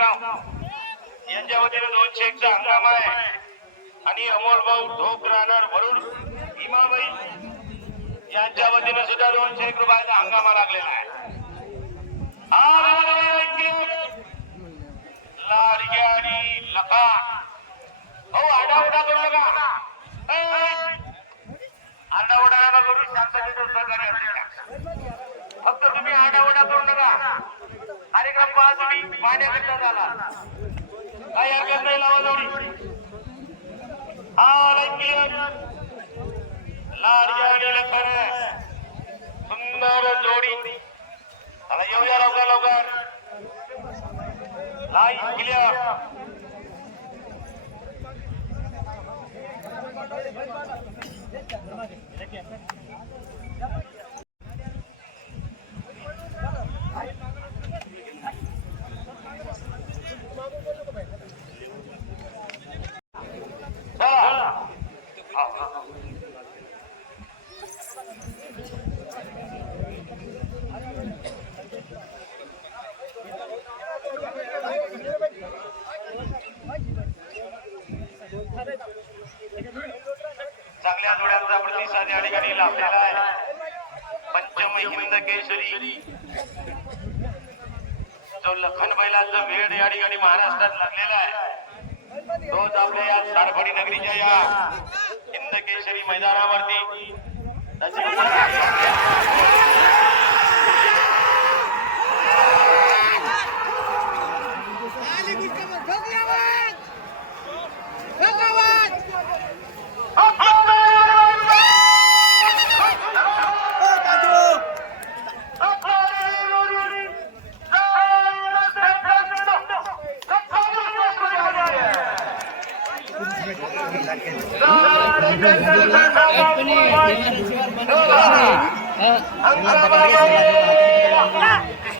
शेगाव यांच्या वतीने 201 चा हंगाम आहे आणि अमोल भाऊ ढोक राहणार वरुण भीमाबाई यांच्या वतीने सुद्धा 201 रुपयाचा हंगामा लागलेला आहे. लाडग्यानी लखा हो आडावडा करू नका, आडावडा नका करू, शांततेचं सहकार्य असेल. फक्त तुम्ही आडावडा करू नका. कार्यक्रम पहा तुम्ही पाहण्याकरता झाला काही हरकत नाही. लावा जोडी हा क्लिअर लाडग्यानी लखा सुंदर जोडी. चला येऊया लवकर लवकर. Line clear. चांगल्या जोड्यांचा प्रतिसाद या ठिकाणी लाभलेला आहे. पंचम हिंद केसरी जो लखन बैलांचा वेळ या ठिकाणी महाराष्ट्रात लागलेला आहे तोच आपल्या या सारफडी नगरीच्या या हिंद केसरी मैदानावरती